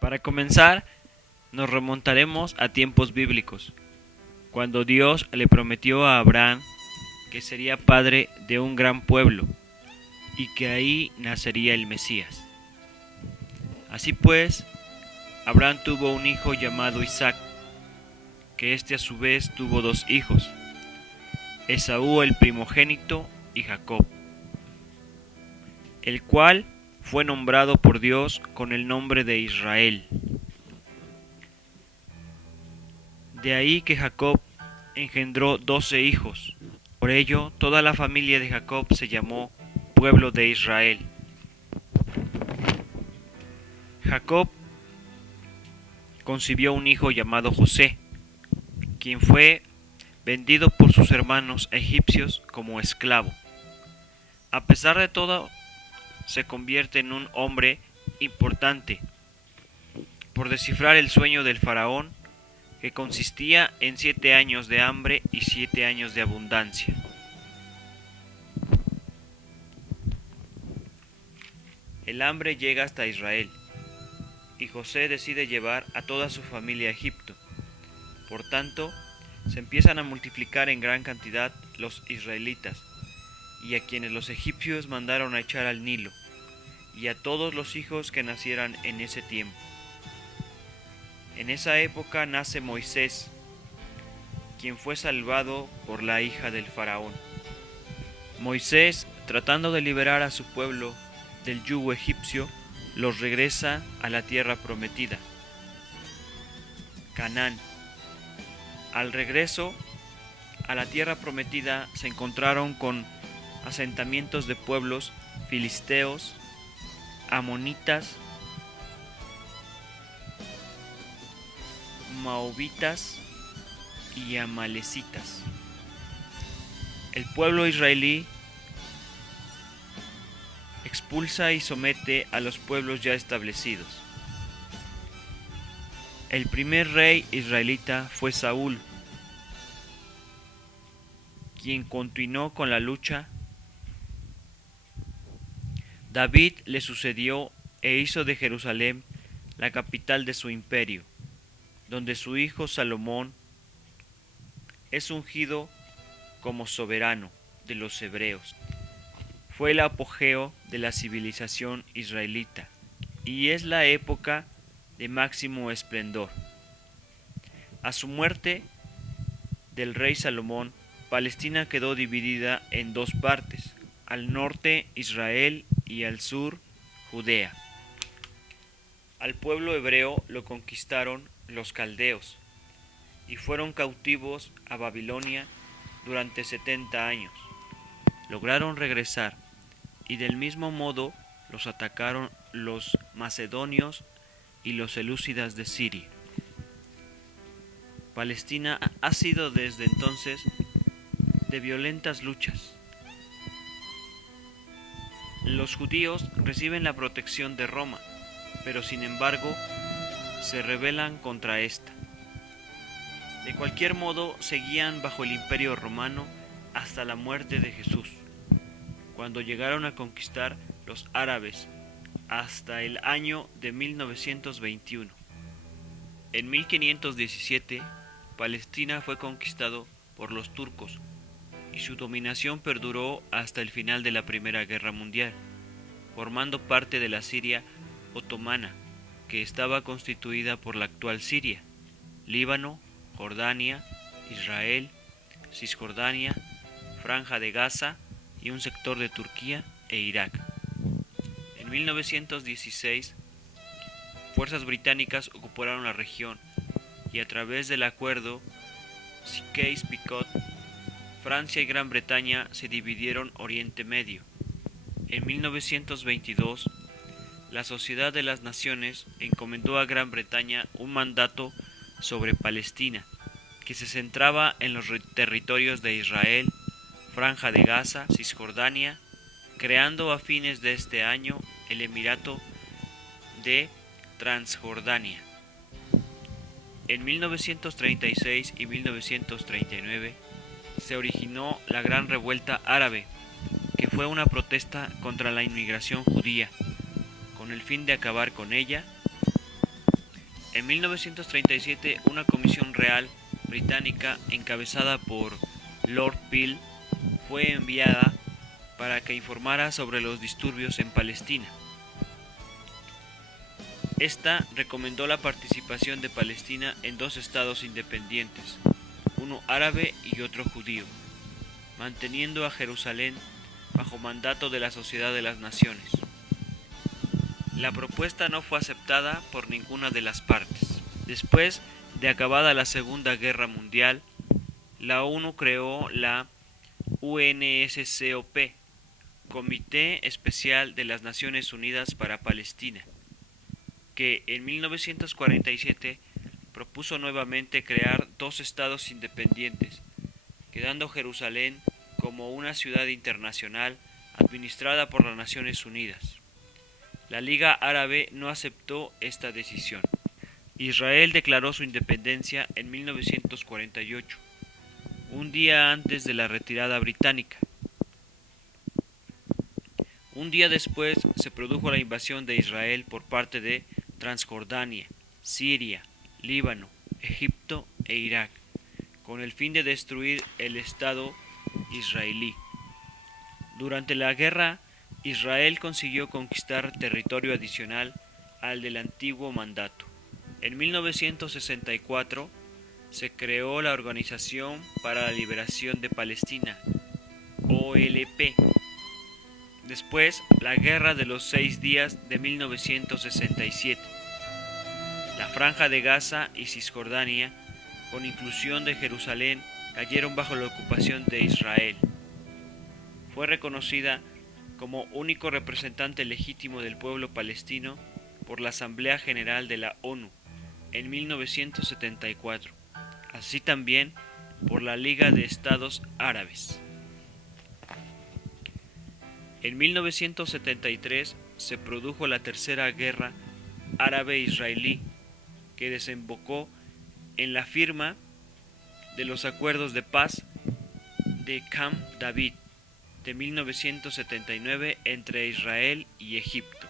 Para comenzar, nos remontaremos a tiempos bíblicos, cuando Dios le prometió a Abraham que sería padre de un gran pueblo y que ahí nacería el Mesías. Así pues, Abraham tuvo un hijo llamado Isaac, que éste a su vez tuvo dos hijos, Esaú el primogénito y Jacob, el cual fue nombrado por Dios con el nombre de Israel. De ahí que Jacob engendró 12 hijos. Por ello, toda la familia de Jacob se llamó pueblo de Israel. Jacob concibió un hijo llamado José, quien fue vendido por sus hermanos egipcios como esclavo. A pesar de todo, se convierte en un hombre importante por descifrar el sueño del faraón, que consistía en 7 años de hambre y 7 años de abundancia. El hambre llega hasta Israel, y José decide llevar a toda su familia a Egipto. Por tanto, se empiezan a multiplicar en gran cantidad los israelitas, y a quienes los egipcios mandaron a echar al Nilo, y a todos los hijos que nacieran en ese tiempo. En esa época nace Moisés, quien fue salvado por la hija del faraón. Moisés, tratando de liberar a su pueblo del yugo egipcio, los regresa a la tierra prometida, Canaán. Al regreso a la tierra prometida se encontraron con asentamientos de pueblos filisteos, amonitas, moabitas y amalecitas. El pueblo israelí expulsa y somete a los pueblos ya establecidos. El primer rey israelita fue Saúl, quien continuó con la lucha. David le sucedió e hizo de Jerusalén la capital de su imperio, donde su hijo Salomón es ungido como soberano de los hebreos. Fue el apogeo de la civilización israelita y es la época de máximo esplendor. A su muerte del rey Salomón, Palestina quedó dividida en dos partes, al norte Israel y al sur Judea. Al pueblo hebreo lo conquistaron los caldeos y fueron cautivos a Babilonia durante 70 años. Lograron regresar y del mismo modo los atacaron los macedonios y los selúcidas de Siria. Palestina ha sido desde entonces de violentas luchas. Los judíos reciben la protección de Roma, pero sin embargo se rebelan contra esta. De cualquier modo, seguían bajo el imperio romano hasta la muerte de Jesús, cuando llegaron a conquistar los árabes hasta el año de 1921. En 1517, Palestina fue conquistado por los turcos y su dominación perduró hasta el final de la Primera Guerra Mundial, formando parte de la Siria otomana, que estaba constituida por la actual Siria, Líbano, Jordania, Israel, Cisjordania, Franja de Gaza y un sector de Turquía e Irak. En 1916, fuerzas británicas ocuparon la región y a través del acuerdo Sykes-Picot, Francia y Gran Bretaña se dividieron Oriente Medio. En 1922, la Sociedad de las Naciones encomendó a Gran Bretaña un mandato sobre Palestina, que se centraba en los territorios de Israel, Franja de Gaza, Cisjordania, creando a fines de este año el Emirato de Transjordania. En 1936 y 1939 se originó la Gran Revuelta Árabe, que fue una protesta contra la inmigración judía. Con el fin de acabar con ella, En 1937, una comisión real británica encabezada por Lord Peel fue enviada para que informara sobre los disturbios en Palestina. Esta recomendó la participación de Palestina en dos estados independientes, uno árabe y otro judío, manteniendo a Jerusalén bajo mandato de la Sociedad de las Naciones. La propuesta no fue aceptada por ninguna de las partes. Después de acabada la Segunda Guerra Mundial, la ONU creó la UNSCOP, Comité Especial de las Naciones Unidas para Palestina, que en 1947 propuso nuevamente crear dos estados independientes, quedando Jerusalén como una ciudad internacional administrada por las Naciones Unidas. La Liga Árabe no aceptó esta decisión. Israel declaró su independencia en 1948, un día antes de la retirada británica. Un día después se produjo la invasión de Israel por parte de Transjordania, Siria, Líbano, Egipto e Irak, con el fin de destruir el Estado israelí. Durante la guerra, Israel consiguió conquistar territorio adicional al del antiguo mandato. En 1964 se creó la Organización para la Liberación de Palestina, OLP. Después, la Guerra de los 6 días de 1967. La Franja de Gaza y Cisjordania, con inclusión de Jerusalén, cayeron bajo la ocupación de Israel. Fue reconocida como único representante legítimo del pueblo palestino por la Asamblea General de la ONU en 1974, así también por la Liga de Estados Árabes. En 1973 se produjo la Tercera Guerra Árabe-Israelí, que desembocó en la firma de los acuerdos de paz de Camp David de 1979 entre Israel y Egipto.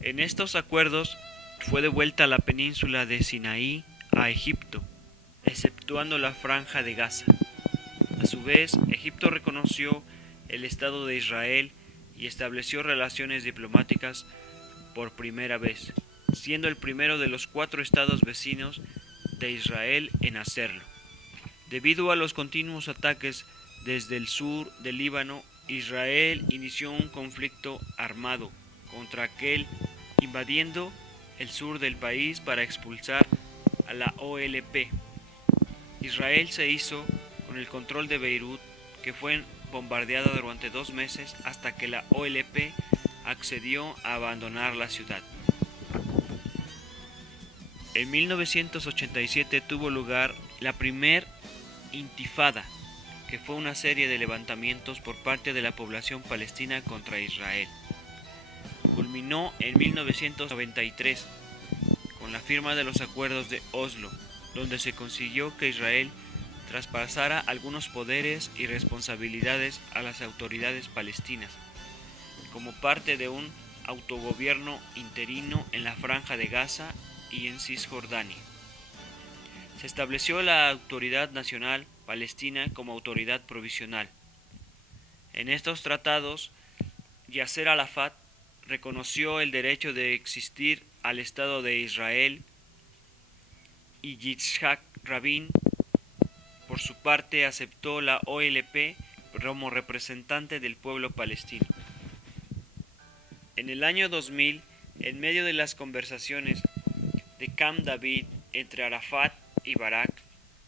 En estos acuerdos fue devuelta la península de Sinaí a Egipto, exceptuando la Franja de Gaza. A su vez, Egipto reconoció el Estado de Israel y estableció relaciones diplomáticas por primera vez, siendo el primero de los 4 estados vecinos de Israel en hacerlo. Debido a los continuos ataques desde el sur del Líbano, Israel inició un conflicto armado contra aquel, invadiendo el sur del país para expulsar a la OLP. Israel se hizo con el control de Beirut, que fue bombardeada durante 2 meses hasta que la OLP accedió a abandonar la ciudad. En 1987 tuvo lugar la primer Intifada, que fue una serie de levantamientos por parte de la población palestina contra Israel. Culminó en 1993 con la firma de los acuerdos de Oslo, donde se consiguió que Israel traspasara algunos poderes y responsabilidades a las autoridades palestinas, como parte de un autogobierno interino en la Franja de Gaza y en Cisjordania. Se estableció la Autoridad Nacional Palestina como autoridad provisional. En estos tratados, Yasser Arafat reconoció el derecho de existir al Estado de Israel y Yitzhak Rabin, por su parte, aceptó la OLP como representante del pueblo palestino. En el año 2000, en medio de las conversaciones de Camp David entre Arafat y Barak,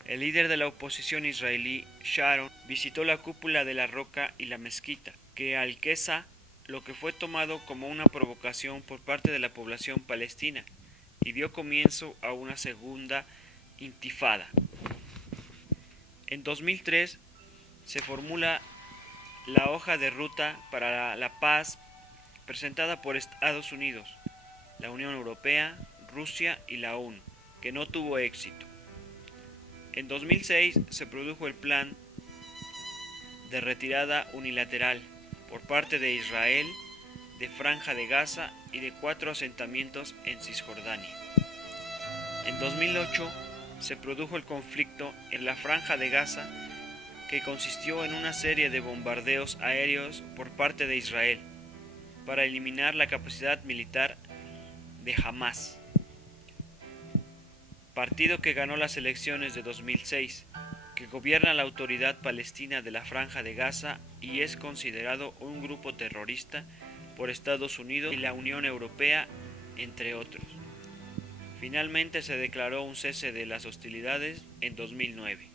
el líder de la oposición israelí, Sharon, visitó la cúpula de la roca y la mezquita, que Al-Qessa, lo que fue tomado como una provocación por parte de la población palestina, y dio comienzo a una segunda intifada. En 2003 se formula la hoja de ruta para la paz presentada por Estados Unidos, la Unión Europea, Rusia y la ONU, que no tuvo éxito. En 2006 se produjo el plan de retirada unilateral por parte de Israel de Franja de Gaza y de 4 asentamientos en Cisjordania. En 2008 se produjo el conflicto en la Franja de Gaza, que consistió en una serie de bombardeos aéreos por parte de Israel para eliminar la capacidad militar de Hamás, partido que ganó las elecciones de 2006, que gobierna la Autoridad Palestina de la Franja de Gaza y es considerado un grupo terrorista por Estados Unidos y la Unión Europea, entre otros. Finalmente se declaró un cese de las hostilidades en 2009.